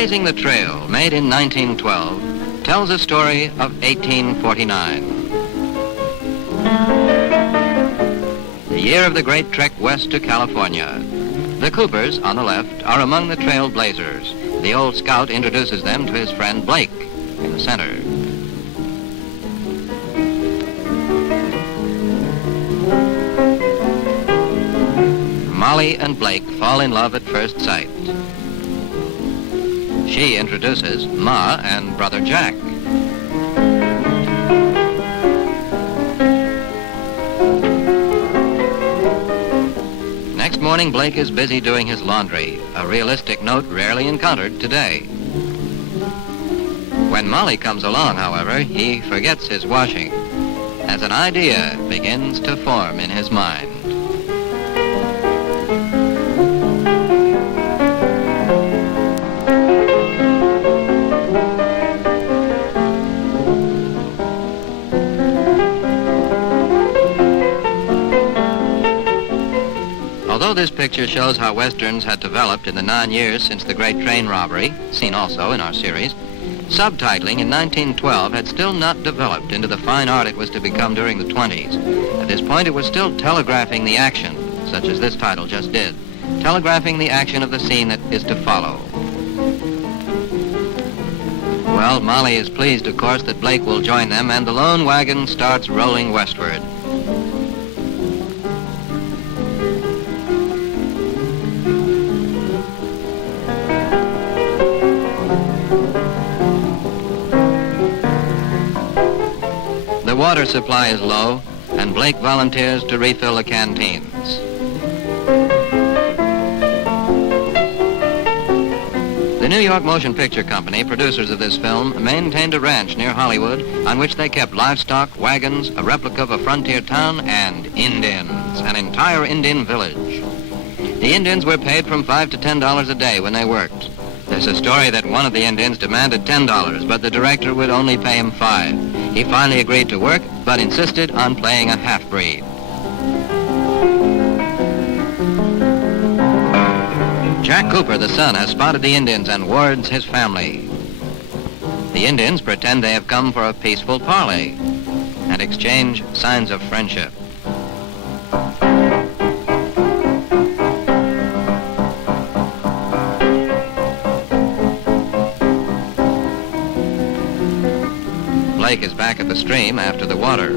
Blazing the Trail, made in 1912, tells a story of 1849. The year of the great trek west to California. The Coopers, on the left, are among the trailblazers. The old scout introduces them to his friend Blake in the center. Molly and Blake fall in love at first sight. She introduces Ma and Brother Jack. Next morning, Blake is busy doing his laundry, a realistic note rarely encountered today. When Molly comes along, however, he forgets his washing, as an idea begins to form in his mind. Although this picture shows how Westerns had developed in the 9 years since the Great Train Robbery, seen also in our series, subtitling in 1912 had still not developed into the fine art it was to become during the 20s. At this point, it was still telegraphing the action, such as this title just did, telegraphing the action of the scene that is to follow. Well, Molly is pleased, of course, that Blake will join them, and the lone wagon starts rolling westward. The water supply is low, and Blake volunteers to refill the canteens. The New York Motion Picture Company, producers of this film, maintained a ranch near Hollywood on which they kept livestock, wagons, a replica of a frontier town, and Indians, an entire Indian village. The Indians were paid from $5 to $10 a day when they worked. There's a story that one of the Indians demanded $10, but the director would only pay him $5. He finally agreed to work, but insisted on playing a half-breed. Jack Cooper, the son, has spotted the Indians and warns his family. The Indians pretend they have come for a peaceful parley and exchange signs of friendship. Blake is back at the stream after the water.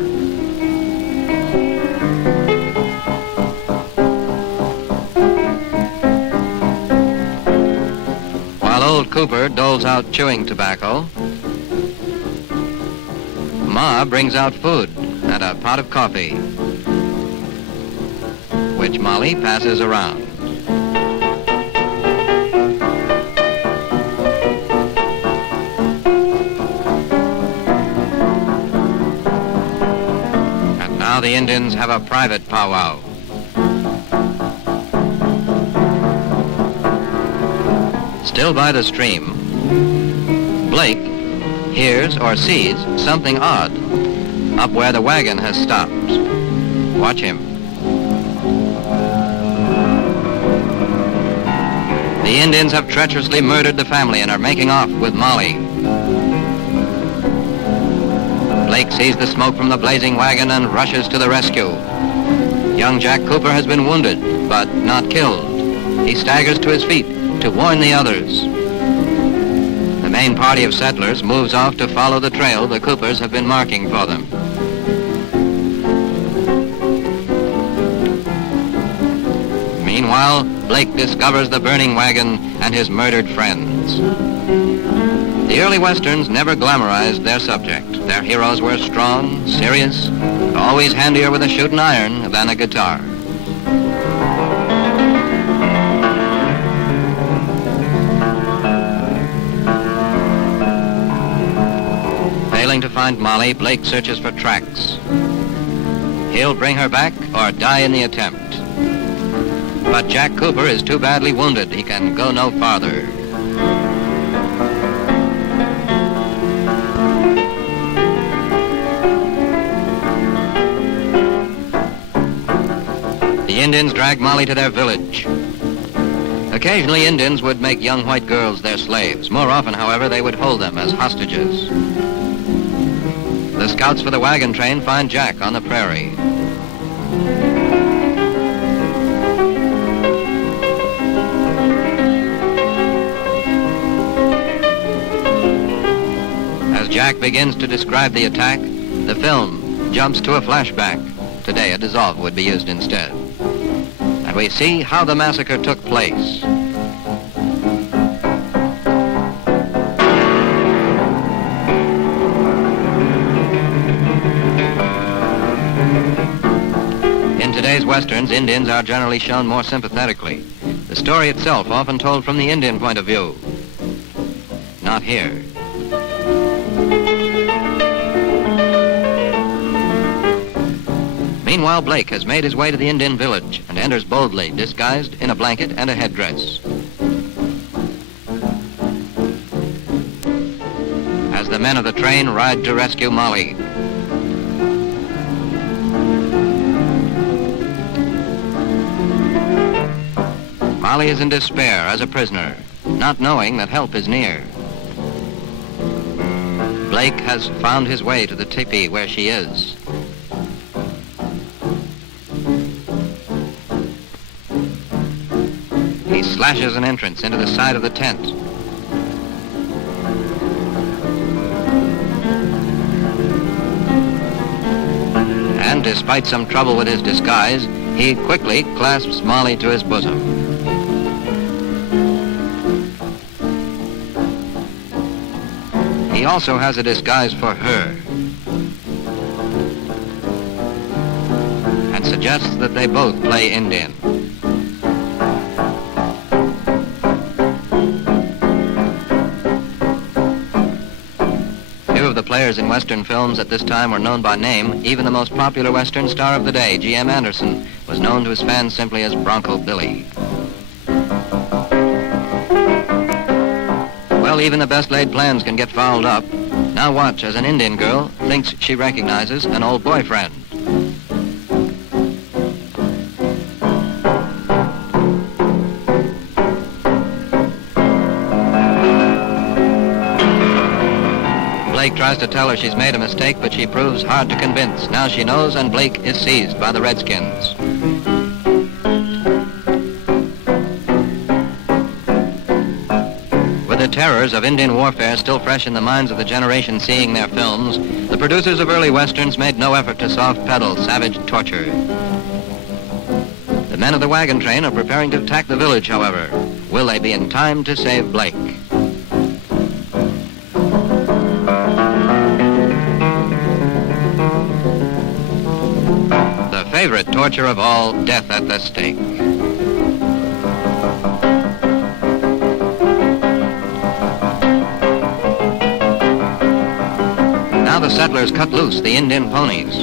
While old Cooper doles out chewing tobacco, Ma brings out food and a pot of coffee, which Molly passes around. Now the Indians have a private powwow. Still by the stream, Blake hears or sees something odd up where the wagon has stopped. Watch him. The Indians have treacherously murdered the family and are making off with Molly. Blake sees the smoke from the blazing wagon and rushes to the rescue. Young Jack Cooper has been wounded, but not killed. He staggers to his feet to warn the others. The main party of settlers moves off to follow the trail the Coopers have been marking for them. Meanwhile, Blake discovers the burning wagon and his murdered friends. The early Westerns never glamorized their subject. Their heroes were strong, serious, always handier with a shooting iron than a guitar. Failing to find Molly, Blake searches for tracks. He'll bring her back or die in the attempt. But Jack Cooper is too badly wounded. He can go no farther. The Indians drag Molly to their village. Occasionally, Indians would make young white girls their slaves. More often, however, they would hold them as hostages. The scouts for the wagon train find Jack on the prairie. As Jack begins to describe the attack, the film jumps to a flashback. Today, a dissolve would be used instead. And we see how the massacre took place. In today's westerns, Indians are generally shown more sympathetically. The story itself often told from the Indian point of view. Not here. Meanwhile, Blake has made his way to the Indian village and enters boldly, disguised in a blanket and a headdress. As the men of the train ride to rescue Molly. Molly is in despair as a prisoner, not knowing that help is near. Blake has found his way to the teepee where she is. He slashes an entrance into the side of the tent. And despite some trouble with his disguise, he quickly clasps Molly to his bosom. He also has a disguise for her and suggests that they both play Indian. Few of the players in Western films at this time were known by name. Even the most popular Western star of the day, G.M. Anderson, was known to his fans simply as Bronco Billy. Well, even the best laid plans can get fouled up. Now watch as an Indian girl thinks she recognizes an old boyfriend. Blake tries to tell her she's made a mistake, but she proves hard to convince. Now she knows, and Blake is seized by the Redskins. With the terrors of Indian warfare still fresh in the minds of the generation seeing their films, the producers of early westerns made no effort to soft-pedal savage torture. The men of the wagon train are preparing to attack the village, however. Will they be in time to save Blake? The favorite torture of all, death at the stake. Now the settlers cut loose the Indian ponies.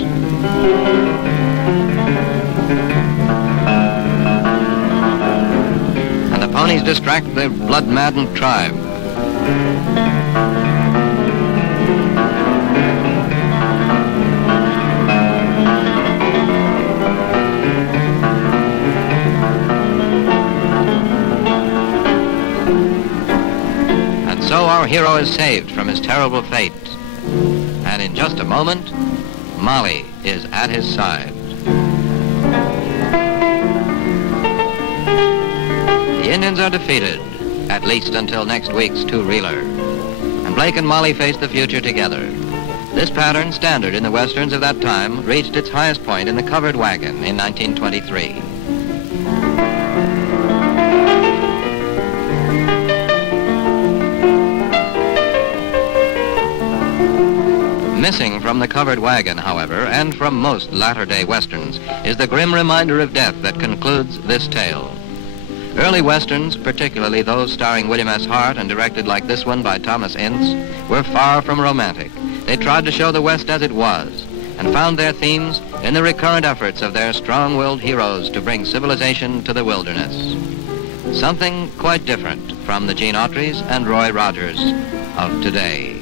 And the ponies distract the blood-maddened tribe. And so our hero is saved from his terrible fate. And in just a moment, Molly is at his side. The Indians are defeated, at least until next week's two-reeler. And Blake and Molly face the future together. This pattern, standard in the westerns of that time, reached its highest point in The Covered Wagon in 1923. Missing from The Covered Wagon, however, and from most latter-day westerns, is the grim reminder of death that concludes this tale. Early westerns, particularly those starring William S. Hart and directed like this one by Thomas Ince, were far from romantic. They tried to show the West as it was, and found their themes in the recurrent efforts of their strong-willed heroes to bring civilization to the wilderness. Something quite different from the Gene Autrys and Roy Rogers of today.